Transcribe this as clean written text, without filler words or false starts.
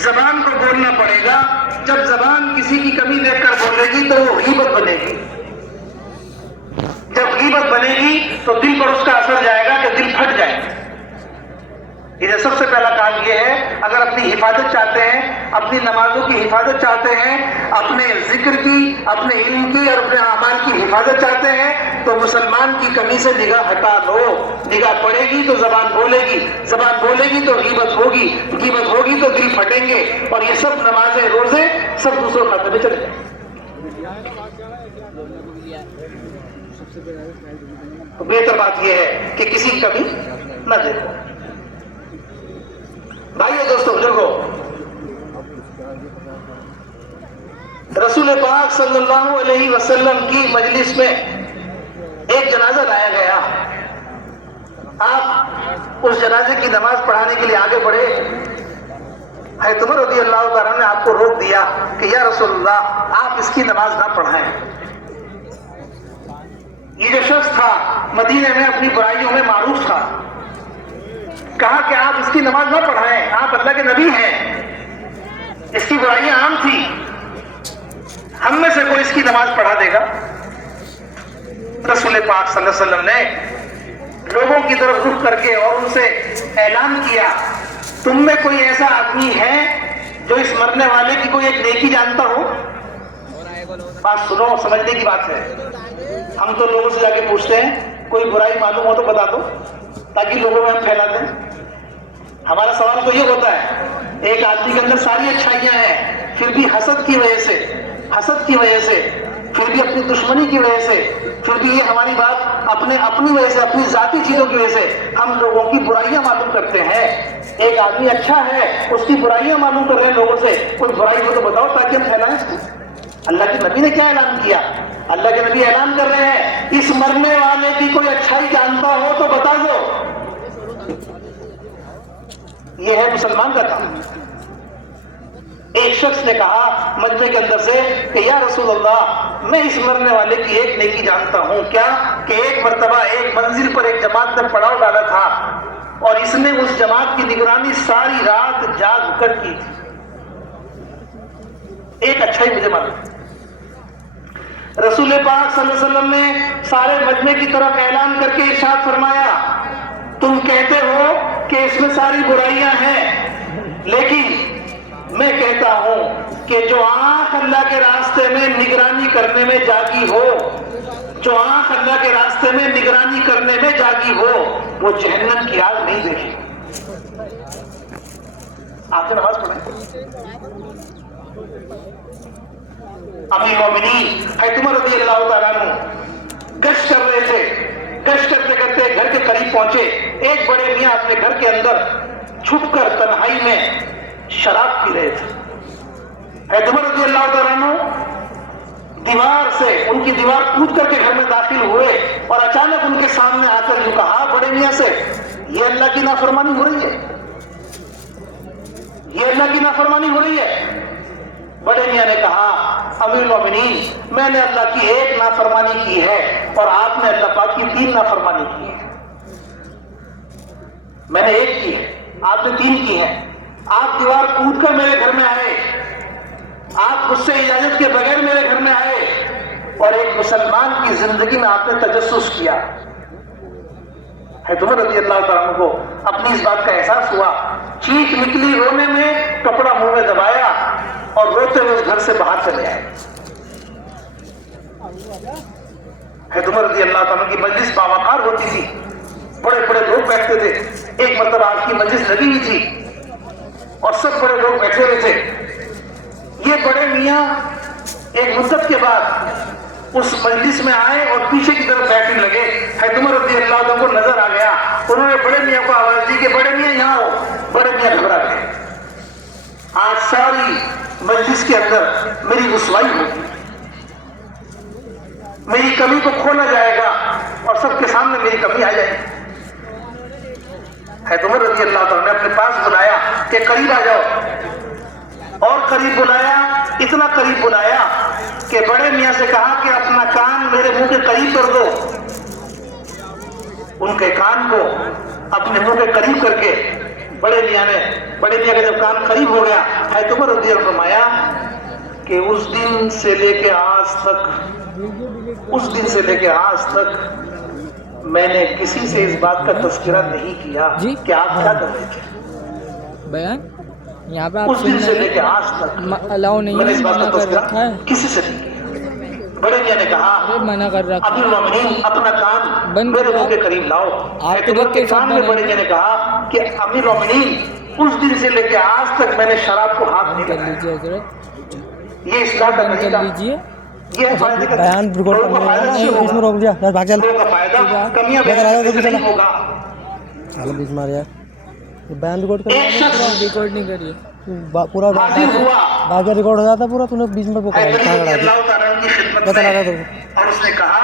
زبان کو بولنا پڑے گا. جب زبان کسی کی کمی دیکھ کر بولے گی تو وہ غیبت بنے گی. جب غیبت بنے گی تو دل پر اس کا اثر جائے گا کہ دل پھٹ جائے گا. یہ سب سے پہلا کام یہ ہے، اگر اپنی حفاظت چاہتے ہیں، اپنی نمازوں کی حفاظت چاہتے ہیں، اپنے ذکر کی، اپنے علم کی اور اپنے اعمال کی حفاظت چاہتے ہیں، تو مسلمان کی کمی سے نگاہ ہٹا لو. نگاہ پڑے گی تو زبان بولے گی، زبان بولے گی تو غیبت ہوگی، غیبت ہوگی تو دل پھٹیں گے، اور یہ سب نمازیں روزے سب دوسروں کھاتے میں چلے جائیں. بہتر بات یہ ہے کہ کسی کی کمی نہ دیکھو. بھائیو دوستو بزرگو، رسول پاک صلی اللہ علیہ وسلم کی مجلس میں ایک جنازہ لایا گیا. آپ اس جنازے کی نماز پڑھانے کے لیے آگے بڑھے. حضرت عمر رضی اللہ تعالیٰ نے آپ کو روک دیا کہ یا رسول اللہ آپ اس کی نماز نہ پڑھائیں. یہ جو شخص تھا مدینے میں اپنی برائیوں میں معروف تھا. کہا کہ آپ اس کی نماز نہ پڑھائیں، آپ اللہ کے نبی ہیں، اس کی برائیاں عام تھی، ہم میں سے کوئی اس کی نماز پڑھا دے گا؟ رسول پاک صلی اللہ علیہ وسلم نے لوگوں کی طرف رخ کر کے اور ان سے اعلان کیا، تم میں کوئی ایسا آدمی ہے جو اس مرنے والے کی کوئی ایک نیکی جانتا ہو؟ بات سنو، سمجھنے کی بات ہے. ہم تو لوگوں سے جا کے پوچھتے ہیں کوئی برائی معلوم ہو تو بتا دو تاکہ لوگوں میں ہم پھیلا دیں. ہمارا سوال تو یہ ہوتا ہے، ایک آدمی کے اندر ساری اچھائیاں ہیں، پھر بھی حسد کی وجہ سے، پھر بھی اپنی دشمنی کی وجہ سے، پھر بھی یہ ہماری بات اپنی وجہ سے، اپنی ذاتی چیزوں کی وجہ سے ہم لوگوں کی برائیاں معلوم کرتے ہیں. ایک آدمی اچھا ہے، اس کی برائیاں معلوم کر رہے ہیں لوگوں سے، کوئی برائی ہو تو بتاؤ تاکہ ہم پھیلائیں. اللہ کے نبی نے کیا اعلان کیا؟ اللہ کے نبی اعلان کر رہے ہیں اس مرنے والے کی کوئی اچھائی جانتا ہو تو بتا دو. یہ ہے مسلمان کا کام. ایک شخص نے کہا مجمع کے اندر سے کہ یا رسول اللہ میں اس مرنے والے کی ایک نیکی جانتا ہوں. کیا؟ کہ ایک مرتبہ ایک منزل پر ایک جماعت نے پڑاؤ ڈالا تھا اور اس نے اس جماعت کی نگرانی ساری رات جاگ کر کی تھی. ایک اچھائی مجھے معلوم. رسول پاک صلی اللہ علیہ وسلم نے سارے مجمع کی طرف اعلان کر کے ارشاد فرمایا، تم کہتے ہو کہ اس میں ساری برائیاں ہیں، لیکن میں کہتا ہوں کہ جو آنکھ اللہ کے راستے میں نگرانی کرنے میں جاگی ہو، جو آنکھ اللہ کے راستے میں نگرانی کرنے میں جاگی ہو، وہ جہنم کی آگ نہیں دیکھے. آپ سے نماز پڑھیں. امیر مومنین حضرت عمر رضی اللہ تعالیٰ عنہ گشت کر رہے تھے. گشت کرتے کرتے گھر کے قریب پہنچے. ایک بڑے میاں اپنے گھر کے اندر چھپ کر تنہائی میں شراب پی رہے تھے. حضرت عمر رضی اللہ تعالیٰ عنہ دیوار سے، ان کی دیوار کود کر کے گھر میں داخل ہوئے اور اچانک ان کے سامنے آ کر یوں کہا بڑے میاں سے، یہ اللہ کی نافرمانی ہو رہی ہے، یہ اللہ کی نافرمانی ہو رہی ہے. بڑے میاں نے کہا امیر المومنین میں نے اللہ کی ایک نافرمانی کی ہے اور آپ نے اللہ پاک کی 3 نافرمانی کی ہے. میں نے ایک کی ہے، آپ نے 3 کی ہیں. آپ دیوار کود کر میرے گھر میں آئے، آپ مجھ سے اجازت کے بغیر میرے گھر میں آئے اور ایک مسلمان کی زندگی میں آپ نے تجسس کیا. حضرت عمر رضی اللہ تعالیٰ عنہ کو اپنی اس بات کا احساس ہوا. چیخ نکلی رونے میں، کپڑا منہ میں دبایا اور روتے ہوئے اس گھر سے باہر چلے آئے. حضرت عمر رضی اللہ تعالیٰ کی مجلس باوقار ہوتی تھی، بڑے بڑے لوگ بیٹھتے تھے. ایک مرتبہ آپ کی مجلس لگی ہوئی تھی اور سب بڑے لوگ بیٹھے ہوئے تھے. یہ بڑے میاں ایک مدت کے بعد اس مجلس میں آئے اور پیچھے کی طرف بیٹھنے لگے. حضرت عمر رضی اللہ عنہ کو نظر آ گیا. انہوں نے بڑے میاں کو آواز دی کہ بڑے میاں یہاں ہو. بڑے میاں گھبرا گئے. آج ساری مجلس کے اندر میری رسوائی ہوگی، میری کمی کو کھولا جائے گا اور سب کے سامنے میری کمی آ جائے گی. حضرت عمر رضی اللہ تعالیٰ نے اپنے پاس بلایا کہ قریب آ جاؤ، اور قریب بلایا، اتنا قریب بلایا کہ بڑے میاں سے کہا کہ اپنا کان میرے منہ کے قریب کر دو. ان کے کان کو اپنے منہ کے قریب کر کے بڑے میاں کا جب کان قریب ہو گیا حضرت عمر رضی اللہ عنہ فرمایا کہ اس دن سے لے کے آج تک میں نے کسی سے اس بات کا تذکرہ نہیں کیا کہ آپ کیا کر رہے تھے. بیان یہاں پہ اس دن سے لے کے آج تک الاؤ نہیں میں نے اس بات منع کا کر تذکرہ رکھا ہے. کسی سے نہیں کیا. بڑے میاں نے کہا منع کر رکھا امیر المومنین اپنا کان بند میرے کرو. منہ کے قریب لاؤ. آپ کے عمر کے کان میں بڑے میاں نے کہا کہ امیر المومنین اس دن سے لے کے آج تک میں نے شراب کو ہاتھ نہیں کر لگایا. لیجیے حضرت, یہ اصلاح کا بند کر طریقہ, لیجیے. یہ ہے فائدے کا بیان ریکارڈ لوگوں کا فائدہ نہیں اس میں روک ہوگا. دیا. بھاگ چل لوگوں کا فائدہ کمیاں بتا رہا بیان ہوں نہیں ہوگا. چل بیچ مار یار, بیان ریکارڈ کر ایک شخص ریکارڈ نہیں کریے. پورا حاضر ہوا باقی ریکارڈ ہو جاتا پورا. تو نے بیچ میں حضرت علی رضی اللہ تعالیٰ عنہ کی خدمت بتا رہا میں تھا اور اس نے کہا